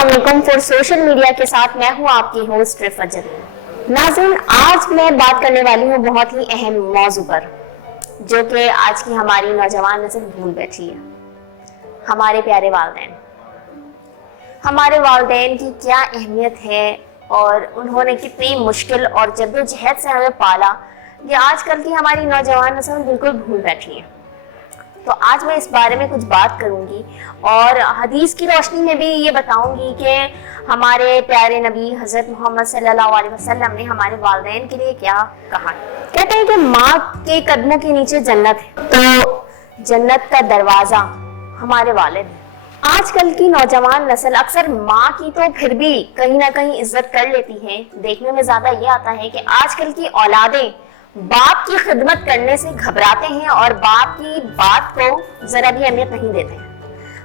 السلام علیکم four social media کے ساتھ میں ہوں آپ کی ہوسٹ رفت۔ ناظرین، آج میں بات کرنے والی ہوں بہت ہی اہم موضوع پر، جو کہ آج کی ہماری نوجوان نسل بھول بیٹھی ہے۔ ہمارے پیارے والدین، ہمارے والدین کی کیا اہمیت ہے اور انہوں نے کتنی مشکل اور جدوجہد سے ہمیں پالا، یہ آج کل کی ہماری نوجوان نسل بالکل بھول بیٹھی ہے۔ تو آج میں اس بارے میں کچھ بات کروں گی اور حدیث کی روشنی میں بھی یہ بتاؤں گی کہ ہمارے پیارے نبی حضرت محمد صلی اللہ علیہ وسلم نے ہمارے والدین کے لیے کیا کہا۔ کہتے ہیں کہ ماں کے قدموں کے نیچے جنت ہے، تو جنت کا دروازہ ہمارے والد ہیں۔ آج کل کی نوجوان نسل اکثر ماں کی تو پھر بھی کہیں نہ کہیں عزت کر لیتی ہے۔ دیکھنے میں زیادہ یہ آتا ہے کہ آج کل کی اولادیں باپ کی خدمت کرنے سے گھبراتے ہیں اور باپ کی بات کو ذرا بھی اہمیت نہیں دیتے ہیں۔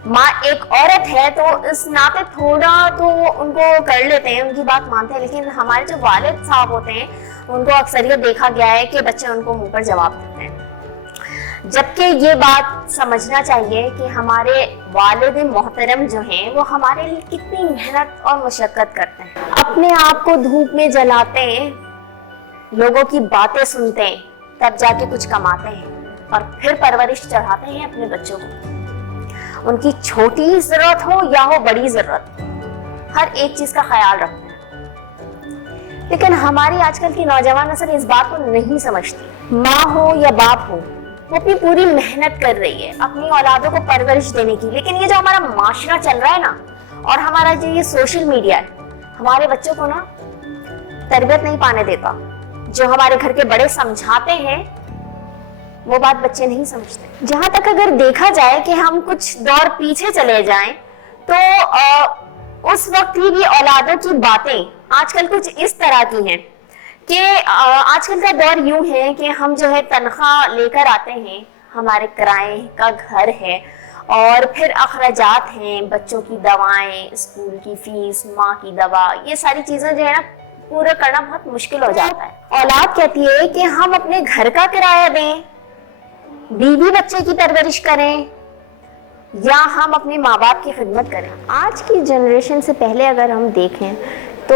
ماں ایک عورت ہے تو اس ناطے تھوڑا تو ان کو کر لیتے ہیں، ان کی بات مانتے ہیں، لیکن ہمارے جو والد صاحب ہوتے ہیں ان کو اکثر یہ دیکھا گیا ہے کہ بچے ان کو منہ پر جواب دیتے ہیں، جبکہ یہ بات سمجھنا چاہیے کہ ہمارے والد محترم جو ہیں وہ ہمارے لیے کتنی محنت اور مشقت کرتے ہیں، اپنے آپ کو دھوپ میں جلاتے ہیں، لوگوں کی باتیں سنتے ہیں، تب جا کے کچھ کماتے ہیں اور پھر پرورش چڑھاتے ہیں اپنے بچوں کو۔ ان کی چھوٹی ضرورت ہو یا ہو بڑی ضرورت، ہر ایک چیز کا خیال رکھتے ہیں، لیکن ہماری آج کل کی نوجوان نسل اس بات کو نہیں سمجھتی۔ ماں ہو یا باپ ہو، وہ اپنی پوری محنت کر رہی ہے اپنی اولادوں کو پرورش دینے کی، لیکن یہ جو ہمارا معاشرہ چل رہا ہے نا، اور ہمارا جو یہ سوشل میڈیا ہے، ہمارے بچوں کو نا تربیت نہیں پانے دیتا۔ جو ہمارے گھر کے بڑے سمجھاتے ہیں وہ بات بچے نہیں سمجھتے۔ جہاں تک اگر دیکھا جائے کہ ہم کچھ دور پیچھے چلے جائیں تو اس وقت ہی بھی اولادوں کی باتیں آج کل کچھ اس طرح کی ہیں کہ آج کل کا دور یوں ہے کہ ہم جو ہے تنخواہ لے کر آتے ہیں، ہمارے کرائے کا گھر ہے اور پھر اخراجات ہیں، بچوں کی دوائیں، اسکول کی فیس، ماں کی دوا، یہ ساری چیزیں جو ہے نا پورا کرنا بہت مشکل ہو جاتا ہے۔ اولاد کہتی ہے کہ ہم اپنے گھر کا کرایہ دیں، بیوی بچے کی پرورش کریں، یا ہم اپنے ماں باپ کی خدمت کریں۔ آج کی جنریشن سے پہلے اگر ہم دیکھیں تو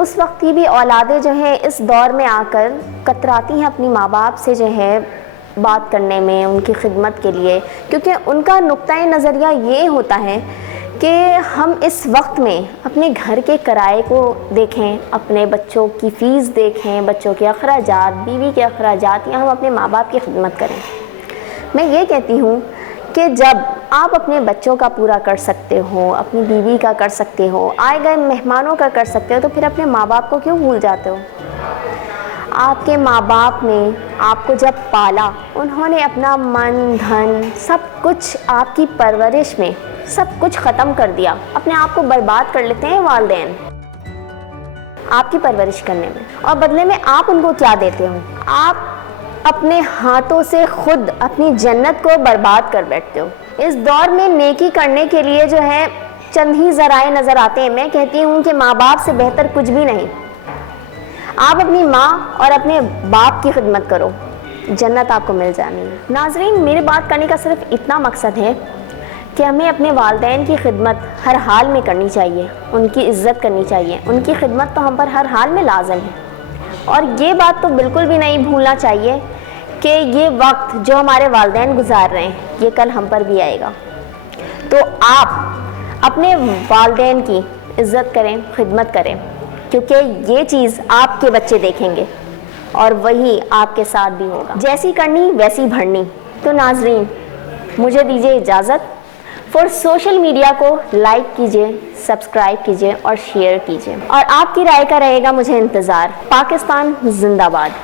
اس وقت کی بھی اولادیں جو ہیں اس دور میں آ کر کتراتی ہیں اپنی ماں باپ سے جو ہے بات کرنے میں، ان کی خدمت کے لیے، کیونکہ ان کا نقطۂ نظریہ یہ ہوتا ہے کہ ہم اس وقت میں اپنے گھر کے کرائے کو دیکھیں، اپنے بچوں کی فیس دیکھیں، بچوں کے اخراجات، بیوی کے اخراجات، یا ہم اپنے ماں باپ کی خدمت کریں۔ میں یہ کہتی ہوں کہ جب آپ اپنے بچوں کا پورا کر سکتے ہو، اپنی بیوی کا کر سکتے ہو، آئے گئے مہمانوں کا کر سکتے ہو، تو پھر اپنے ماں باپ کو کیوں بھول جاتے ہو؟ آپ کے ماں باپ نے آپ کو جب پالا، انہوں نے اپنا من دھن سب کچھ آپ کی پرورش میں سب کچھ ختم کر دیا، اپنے آپ کو برباد کر لیتے ہیں والدین آپ کی پرورش کرنے میں، اور بدلے میں آپ ان کو کیا دیتے ہو؟ آپ اپنے ہاتھوں سے خود اپنی جنت کو برباد کر بیٹھتے ہو۔ اس دور میں نیکی کرنے کے لیے جو ہے چند ہی ذرائع نظر آتے ہیں۔ میں کہتی ہوں کہ ماں باپ سے بہتر کچھ بھی نہیں۔ آپ اپنی ماں اور اپنے باپ کی خدمت کرو، جنت آپ کو مل جانی ہے۔ ناظرین، میرے بات کرنے کا صرف اتنا مقصد ہے کہ ہمیں اپنے والدین کی خدمت ہر حال میں کرنی چاہیے، ان کی عزت کرنی چاہیے، ان کی خدمت تو ہم پر ہر حال میں لازم ہے، اور یہ بات تو بالکل بھی نہیں بھولنا چاہیے کہ یہ وقت جو ہمارے والدین گزار رہے ہیں یہ کل ہم پر بھی آئے گا۔ تو آپ اپنے والدین کی عزت کریں، خدمت کریں، کیونکہ یہ چیز آپ کے بچے دیکھیں گے اور وہی آپ کے ساتھ بھی ہوگا۔ جیسی کرنی ویسی بھرنی۔ تو ناظرین، مجھے دیجیے اجازت۔ فور سوشل میڈیا کو لائک کیجیے، سبسکرائب کیجیے اور شیئر کیجیے، اور آپ کی رائے کا رہے گا مجھے انتظار۔ پاکستان زندہ باد۔